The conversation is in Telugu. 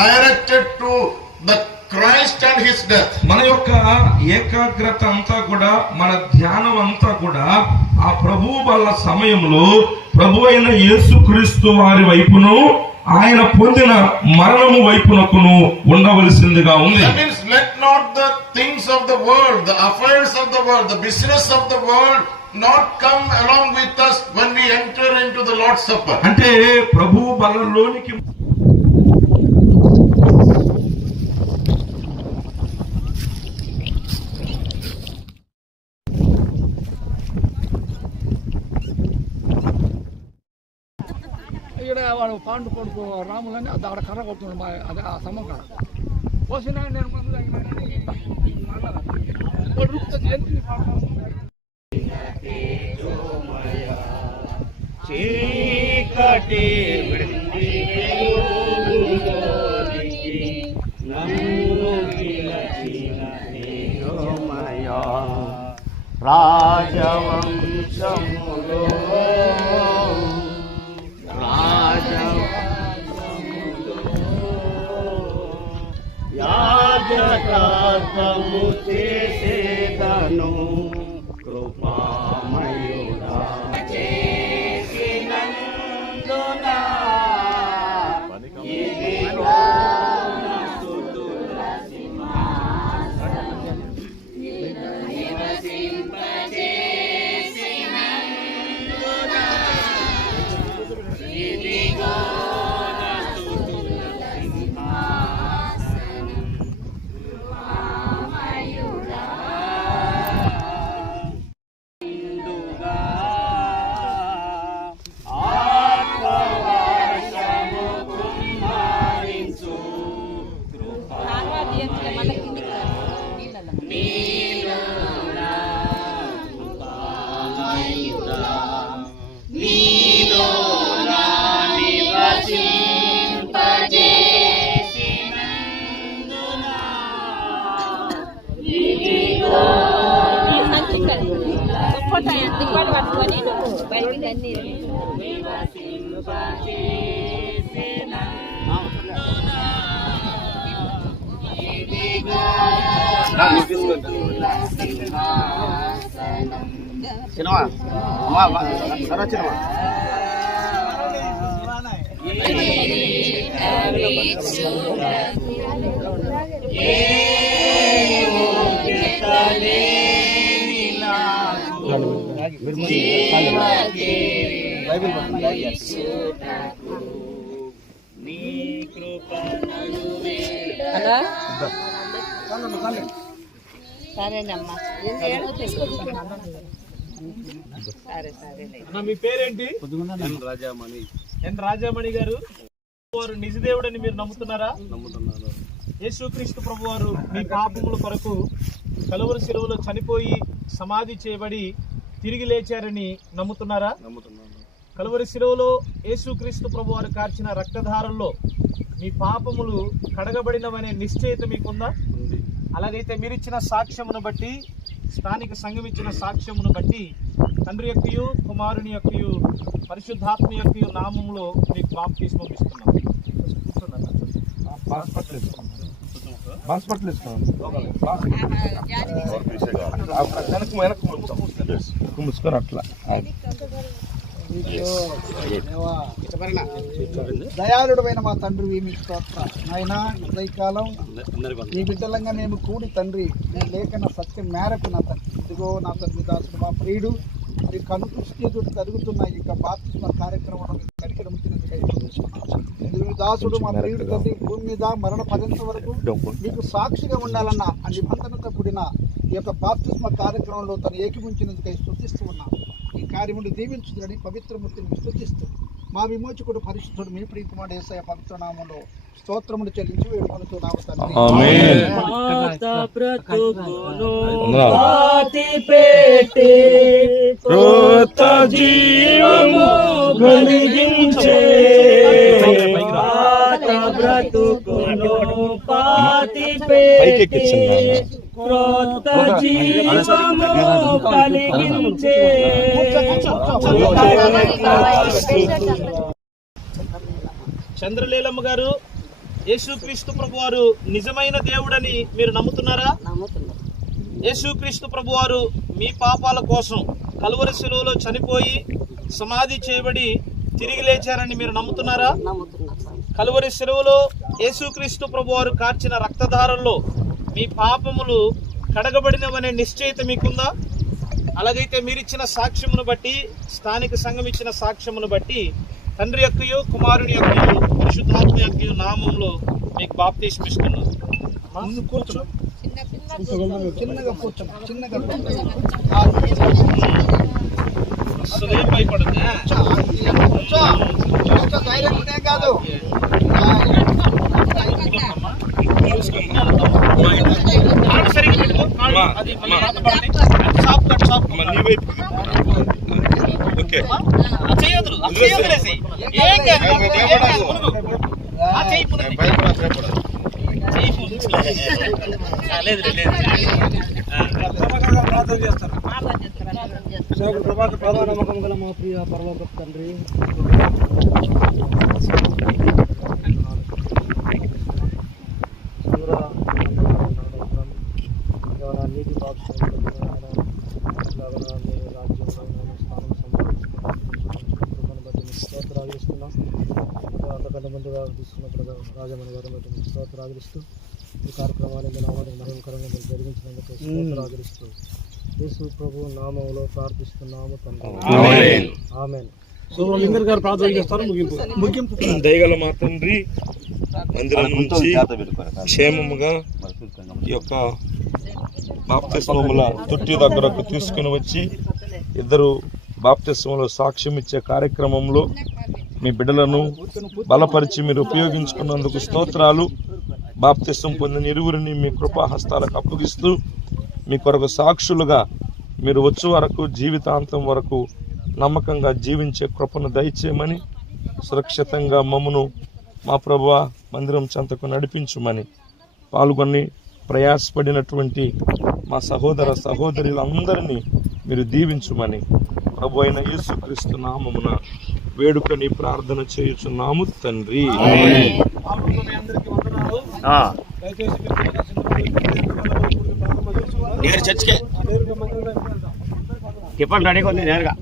directed to the Christ and his death. మన యొక్క ఏకాగ్రత అంతా కూడా, మన ధ్యానం అంతా కూడా ఆ ప్రభువు వల్ల సమయంలో ప్రభు అయిన యేసుక్రీస్తు వారి వైపును ఆయన పొందిన మరణము వైపునకును ఉండవలసిందిగా ఉంది. That means let not the things of the world, the affairs of the world, the business of the world not come along with us when we enter into the Lord's Supper. అంటే ప్రభువు బలలోనికి ఇక్కడ వాడు పాండు కొడుకు రాములని అది ఆడ కర్ర కొడుతున్నాడు, అదే ఆ సమం కాడ పోసినా నేను ముందు చీకటి రాజవంశములో యాజకత్వము చేసేదను కృపామయుడా చేసినందున ఇదిగో నా స్తుతుల సింహాసనం నివసింపజేసినందున ఇదిగో నా స్తుతుల సింహాసనం చిన్నవా సరా చిన్నవా సరేనమ్మా. మీ పేరేంటి? ఎన్ రాజామణి గారు. వారు నిజదేవుడని మీరు నమ్ముతున్నారా? నమ్ముతున్నాను. యేసుక్రీస్తు ప్రభు వారు మీ పాపముల కొరకు కలువరి శిలువలో చనిపోయి సమాధి చేయబడి తిరిగి లేచారని నమ్ముతున్నారా? నమ్ముతున్నాను. కలువరి శిలువలో యేసుక్రీస్తు ప్రభు వారు కార్చిన రక్తధారంలో మీ పాపములు కడగబడినవనే నిశ్చయిత మీకుందా? అలాగైతే మీరు ఇచ్చిన సాక్ష్యమును బట్టి, స్థానిక సంఘం ఇచ్చిన సాక్ష్యమును బట్టి తండ్రి యొక్కయు కుమారుని యొక్కయు పరిశుద్ధాత్మ యొక్కయు నామములో మీకు బాప్తిస్మం ఇస్తున్నాం. ముసుకొని అట్లా దయాళుడమైన మా తండ్రి మీకు స్తోత్ర. నాయన ఉదయకాలం ఈ బిడ్డలంగా మేము కూడి తండ్రి మీ లేఖన సత్యం మేరకు నా తండ్రి ఇదిగో నా తండ్రి దాసుడు మా ప్రియుడు మరి కను కృష్ణుడు జరుగుతున్న ఈ యొక్క బాప్తిస్మ కార్యక్రమం కనికరించినందుకు దాసుడు మా ప్రియుడు తండ్రి భూమి మీద మరణ పర్యంతం వరకు మీకు సాక్షిగా ఉండాలన్న ఆ నిబంధనతో కూడిన ఈ యొక్క బాప్తిస్మ కార్యక్రమంలో తను ఏకీభవించినందుకై స్తుతిస్తూ ఉన్నాం. ఈ కార్యమును దీవించుదని పవిత్రమూర్తిని స్తుతిస్తూ మా విమోచకుడు పరిశుద్ధుడు మీ ప్రియ కుమారుడు యేసయ్య పవిత్ర నామములో స్తోత్రములు చెల్లించి వేడుకొనుచున్నాము తండ్రి. చంద్రలీలమ్మ గారు యేసుక్రీస్తు ప్రభువారు నిజమైన దేవుడని మీరు నమ్ముతున్నారా? యేసుక్రీస్తు ప్రభువారు మీ పాపాల కోసం కలువరి శిలువలో చనిపోయి సమాధి చేయబడి తిరిగి లేచారని మీరు నమ్ముతున్నారా? కలువరి శిలువలో యేసుక్రీస్తు ప్రభువారు కార్చిన రక్తధారంలో మీ పాపములు కడగబడినవనే నిశ్చయిత మీకుందా? అలాగైతే మీరిచ్చిన సాక్ష్యమును బట్టి, స్థానిక సంఘం ఇచ్చిన సాక్ష్యమును బట్టి తండ్రి యొక్కయు కుమారుని యొక్కయు పరిశుద్ధాత్మ యొక్కయు నామములో మీకు బాప్తిస్మం ఇస్తున్నాను. చిన్నగా కూర్చో, చిన్నగా అసలేం భయపడద్దు. ధైర్యం ఉంటే కాదు. సరిగ్గా పెట్టుకో. అది మళ్ళీ రాతపడని. అది చాపు కట్ చాపు. చేయొద్దు, చేయొద్దులేసి. ఏం కాదు, ఏం కాదు, మునుగు. ఆ చెయ్యి మునుగు. చెయ్యి మునుగు. లేదు లేదు. నమ్మకం గల మా ప్రియ పరలోక తండ్రి, నీటి స్తోత్రాలు ఇస్తున్నాం. అంతకంటే ముందుగా తీసుకున్నప్పుడు రాజమణి గారు బట్టి స్తోత్రాలు ఇస్తూ ఈ కార్యక్రమాన్ని నామానికి మహిమకరంగా మీరు జరిగించినందుకు స్తోత్రాలు ఇస్తూ యేసు ప్రభు నామములో ప్రార్థిస్తున్నాము తండ్రి. ఆమేన్. లింగర్ గారు ప్రార్థన చేస్తారు. ముగింపు. దయగల మా తండ్రి, మందిరం నుంచి క్షేమముగా ఈ యొక్క బాప్తిస్మముల తొట్టి దగ్గరకు తీసుకుని వచ్చి ఇద్దరు బాప్తిస్మములో సాక్ష్యం ఇచ్చే కార్యక్రమంలో మీ బిడ్డలను బలపరిచి మీరు ఉపయోగించుకున్నందుకు స్తోత్రాలు. బాప్తిస్మం పొందిన ఇరువురిని మీ కృపాహస్తాలకు అప్పగిస్తూ మీ కొరకు సాక్షులుగా మీరు వచ్చు వరకు జీవితాంతం వరకు నమ్మకంగా జీవించే కృపను దయచేయమని, సురక్షితంగా మమ్మను మా ప్రభువా మందిరం చెంతకు నడిపించుమని, పాల్గొని ప్రయాసపడినటువంటి మా సహోదర సహోదరులందరినీ మీరు దీవించుమని ప్రభు అయిన యేసుక్రీస్తు నామమున వేడుకని ప్రార్థన చేయుచున్నాము తండ్రి. నేరు చర్చికే చెప్పండి రెడీగా ఉంది నేరుగా.